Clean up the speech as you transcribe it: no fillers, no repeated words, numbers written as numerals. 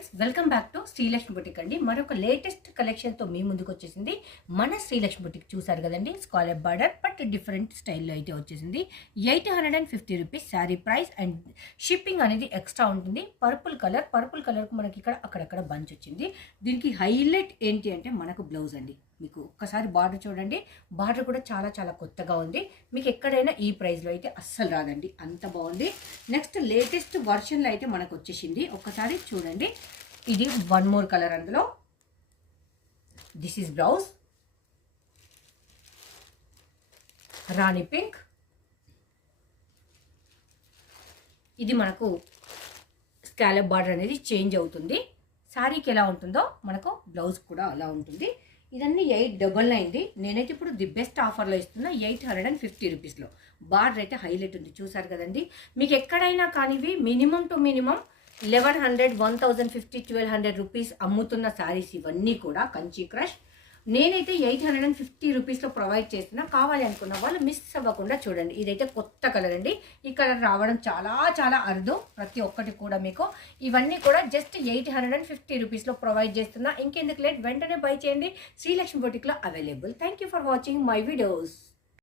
Friends, welcome back to Srilakshmi boutique అండి. మరొక latest కలెక్షన్తో మీ ముందుకు వచ్చేసింది మన శ్రీలక్ష్మి బుటిక్. చూసారు కదండి, స్కాలప్ బార్డర్ బట్ డిఫరెంట్ స్టైల్లో అయితే వచ్చేసింది. 850 rupees sari price and shipping అనేది ఎక్స్ట్రా ఉంటుంది. పర్పుల్ కలర్కు మనకి ఇక్కడ అక్కడక్కడ బంచ్ వచ్చింది. దీనికి హైలైట్ ఏంటి అంటే మనకు బ్లౌజ్ అండి. మీకు ఒక్కసారి బార్డర్ చూడండి, బార్డర్ కూడా చాలా చాలా కొత్తగా ఉంది. మీకు ఎక్కడైనా ఈ ప్రైస్లో అయితే అస్సలు రాదండి, అంత బాగుంది. నెక్స్ట్ లేటెస్ట్ వర్షన్లో అయితే మనకు వచ్చేసింది, ఒక్కసారి చూడండి. ఇది వన్ మోర్ కలర్, అందులో this is blouse Rani pink. ఇది మనకు స్కాలప్ బార్డర్ అనేది చేంజ్ అవుతుంది. శారీకి ఎలా ఉంటుందో మనకు బ్లౌజ్ కూడా అలా ఉంటుంది. ఇదన్నీ 899. నేనైతే ఇప్పుడు ది బెస్ట్ ఆఫర్లో ఇస్తున్నా 850 రూపీస్లో. బార్డర్ అయితే హైలైట్ ఉంది, చూసారు కదండి. మీకు ఎక్కడైనా కానివి మినిమం టు మినిమం 1100, 1050, 1200 రూపీస్ అమ్ముతున్న శారీస్ ఇవన్నీ కూడా కంచి క్రష్. నేనైతే 850 రూపీస్లో ప్రొవైడ్ చేస్తున్నా. కావాలి అనుకున్న వాళ్ళు మిస్ అవ్వకుండా చూడండి. ఇదైతే కొత్త కలర్ అండి. ఈ కలర్ రావడం చాలా చాలా అరుదు, ప్రతి ఒక్కటి కూడా మీకు. ఇవన్నీ కూడా జస్ట్ 850 రూపీస్లో ప్రొవైడ్ చేస్తున్నా. ఇంకెందుకు లేట్, వెంటనే బై చేయండి. శ్రీలక్ష్మి బొటిక్లో available. Thank you for watching my videos.